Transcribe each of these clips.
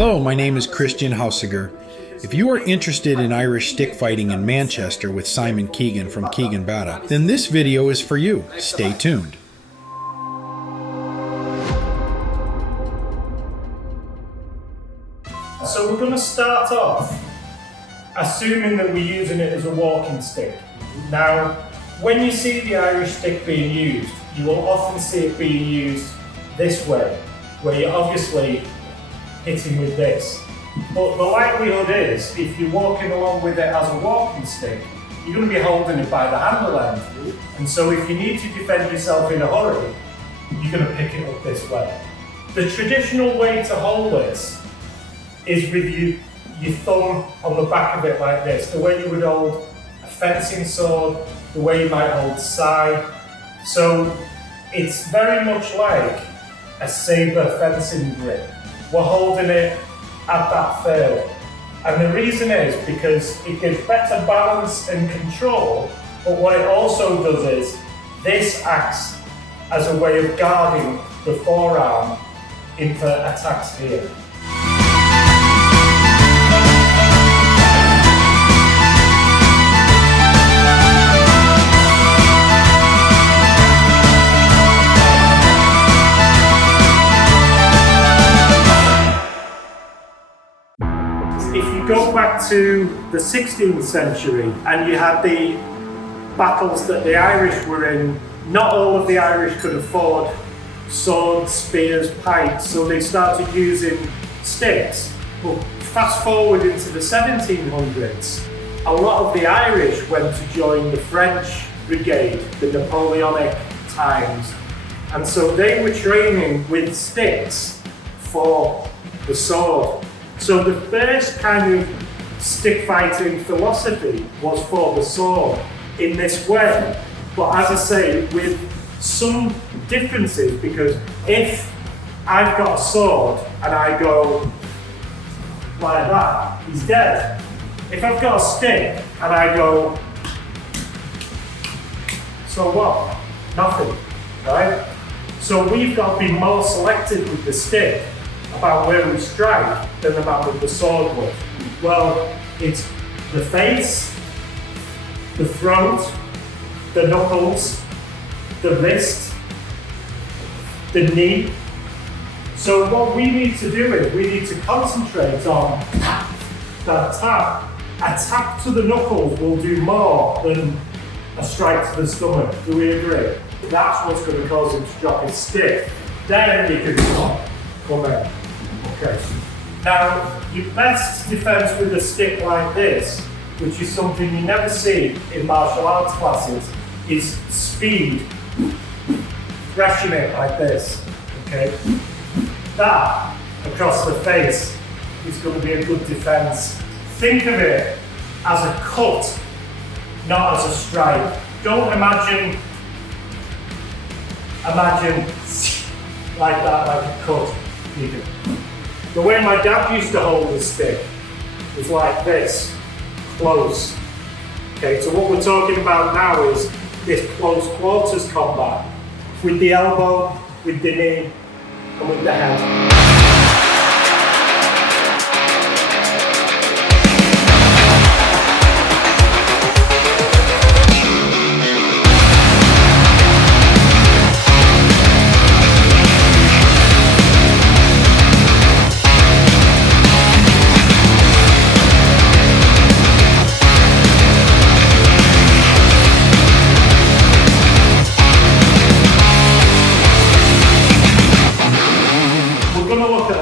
Hello, my name is Christian Hausiger. If you are interested in Irish stick fighting in Manchester with Simon Keegan from Keegan Bata, then this video is for you. Stay tuned. So we're going to start off assuming that we're using it as a walking stick. Now, when you see the Irish stick being used, you will often see it being used this way, where you're obviously hitting with this. But the likelihood is, if you're walking along with it as a walking stick, you're going to be holding it by the handle end. And so if you need to defend yourself in a hurry, you're going to pick it up this way. The traditional way to hold this is with your thumb on the back of it like this, the way you would hold a fencing sword, the way you might hold scythe. So it's very much like a saber fencing grip. We're holding it at that third. And the reason is because it gives better balance and control, but what it also does is, this acts as a way of guarding the forearm in for attacks here. If you go back to the 16th century and you had the battles that the Irish were in, not all of the Irish could afford swords, spears, pikes, so they started using sticks. But fast forward into the 1700s, a lot of the Irish went to join the French brigade, the Napoleonic times, and so they were training with sticks for the sword. So the first kind of stick fighting philosophy was for the sword in this way. But as I say, with some differences, because if I've got a sword and I go like that, he's dead. If I've got a stick and I go, so what? Nothing, right? So we've got to be more selective with the stick about where we strike than about with the sword would. Well, it's the face, the throat, the knuckles, the wrist, the knee. So what we need to do is we need to concentrate on that tap. A tap to the knuckles will do more than a strike to the stomach. Do we agree? That's what's going to cause him to drop his stick. Then you can come in. Okay. Now, your best defense with a stick like this, which is something you never see in martial arts classes, is speed. Thrashing it like this. Okay. That across the face is going to be a good defense. Think of it as a cut, not as a strike. Don't imagine like that, like a cut. Either. The way my dad used to hold the stick was like this, close. Okay, so what we're talking about now is this close quarters combat with the elbow, with the knee, and with the head.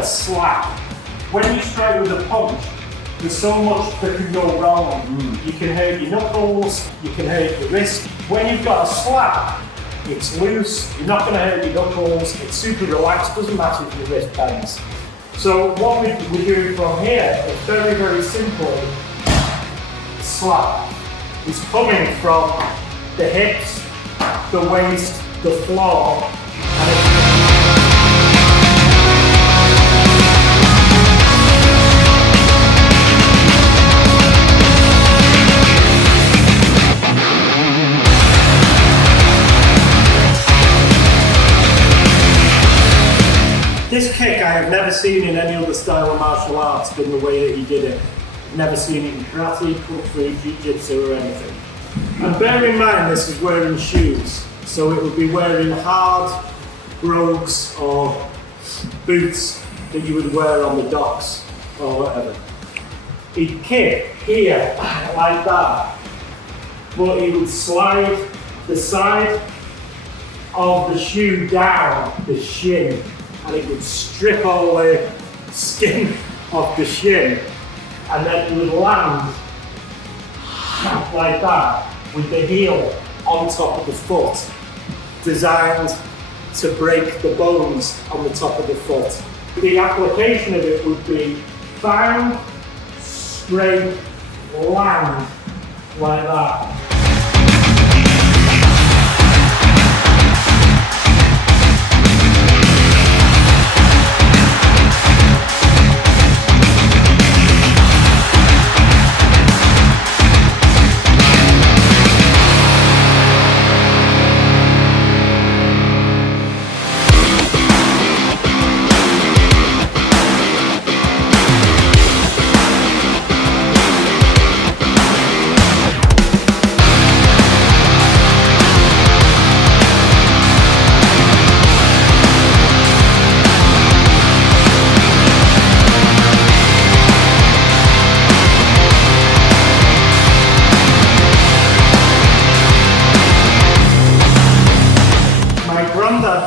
Slap. When you strike with a punch, there's so much that can go wrong. You can hurt your knuckles, you can hurt your wrist. When you've got a slap, it's loose, you're not going to hurt your knuckles, it's super relaxed, doesn't matter if your wrist bends. So what we're doing from here is very, very simply slap. It's coming from the hips, the waist, the floor, and This kick I have never seen in any other style style martial arts done the way that he did it. Never seen it in karate, kung fu, jiu-jitsu or anything. And bear in mind this is wearing shoes, so it would be wearing hard brogues or boots that you would wear on the docks or whatever. He'd kick here, like that, but he would slide the side of the shoe down the shin, and it would strip all the skin off the shin, and then it would land like that with the heel on top of the foot, designed to break the bones on the top of the foot. The application of it would be bang, straight, land, like that.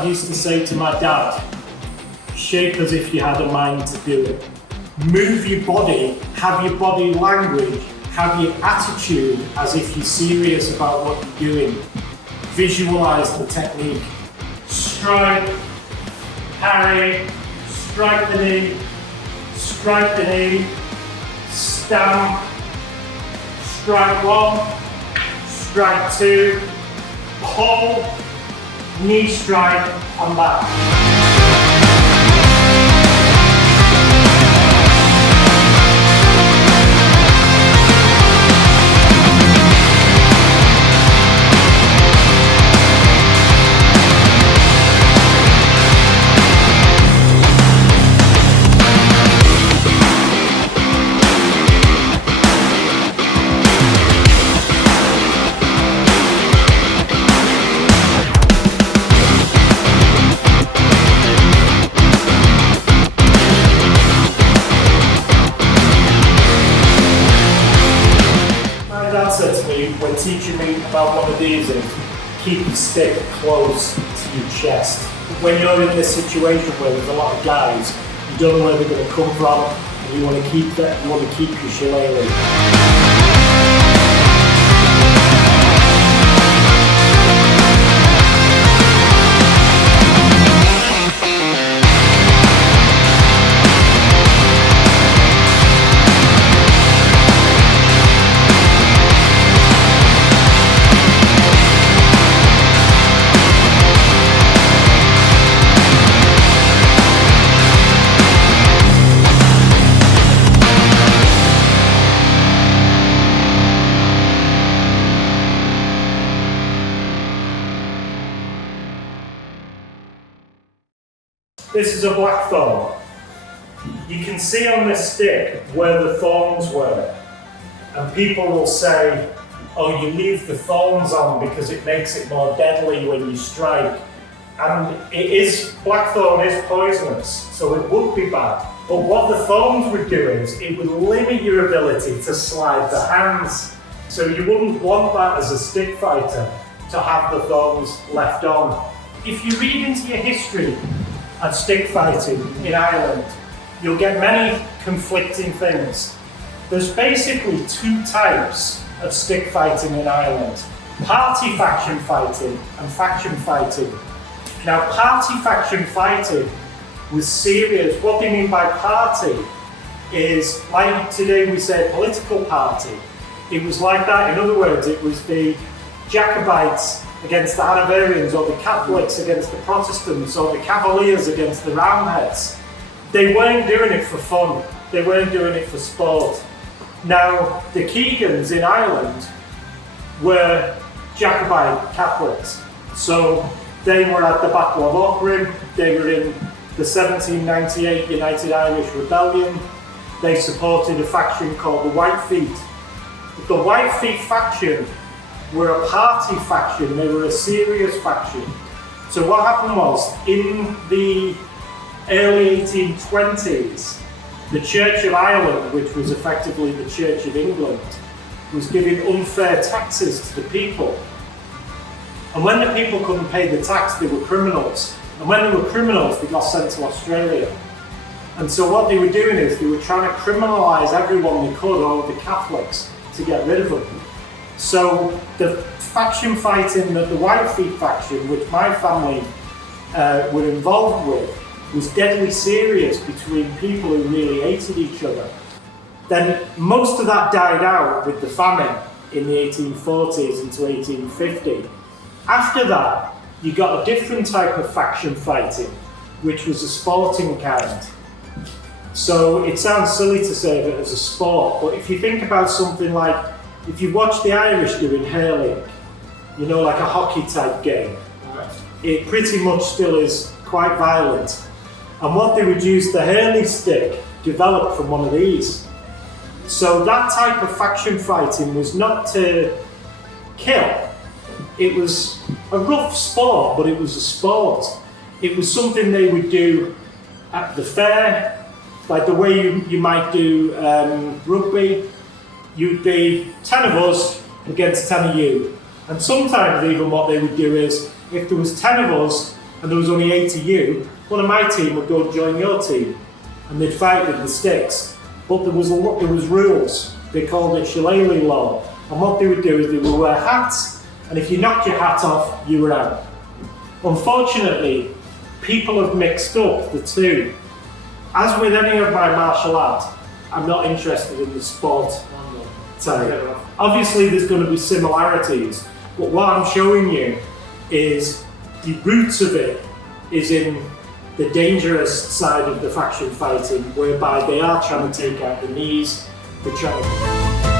Used to say to my dad, shape as if you had a mind to do it. Move your body, have your body language, have your attitude as if you're serious about what you're doing. Visualize the technique. Strike, parry, strike the knee, stamp, strike one, strike two, pull, knee strike and back. When teaching me about one of these is keep your stick close to your chest. When you're in this situation where there's a lot of guys, you don't know where they're going to come from, and you want to keep that. You want to keep your shillelagh. This is a black thorn. You can see on this stick where the thorns were, and people will say, oh, you leave the thorns on because it makes it more deadly when you strike. And it is, blackthorn is poisonous, so it would be bad. But what the thorns would do is, it would limit your ability to slide the hands. So you wouldn't want that as a stick fighter, to have the thorns left on. If you read into your history and stick fighting in Ireland, you'll get many conflicting things. There's basically two types of stick fighting in Ireland: party faction fighting and faction fighting. Now, party faction fighting was serious. What they mean by party is, like today we say political party. It was like that. In other words, it was the Jacobites against the Hanoverians, or the Catholics against the Protestants, or the Cavaliers against the Roundheads. They weren't doing it for fun. They weren't doing it for sport. Now, the Keegans in Ireland were Jacobite Catholics. So they were at the Battle of Aughrim, they were in the 1798 United Irish Rebellion, they supported a faction called the Whitefeet. The Whitefeet faction were a party faction, they were a serious faction. So what happened was, in the early 1820s, the Church of Ireland, which was effectively the Church of England, was giving unfair taxes to the people. And when the people couldn't pay the tax, they were criminals. And when they were criminals, they got sent to Australia. And so what they were doing is they were trying to criminalise everyone they could, all the Catholics, to get rid of them. So the faction fighting that the Whitefeet faction, which my family were involved with, was deadly serious between people who really hated each other. Then most of that died out with the famine in the 1840s into 1850. After that, you got a different type of faction fighting, which was a sporting kind. So it sounds silly to say of it as a sport, but if you think about something like, if you watch the Irish doing hurling, you know, like a hockey type game, it pretty much still is quite violent. And what they would use, the hurling stick, developed from one of these. So that type of faction fighting was not to kill. It was a rough sport, but it was a sport. It was something they would do at the fair, like the way you might do rugby. You'd be 10 of us against 10 of you. And sometimes even what they would do is, if there was 10 of us and there was only 8 of you, one of my team would go and join your team and they'd fight with the sticks. But there was rules. They called it Shillelagh law. And what they would do is they would wear hats, and if you knocked your hat off, you were out. Unfortunately, people have mixed up the two. As with any of my martial arts, I'm not interested in the sport type. Obviously there's going to be similarities, but what I'm showing you is the roots of it is in the dangerous side of the faction fighting, whereby they are trying to take out the knees, they're trying to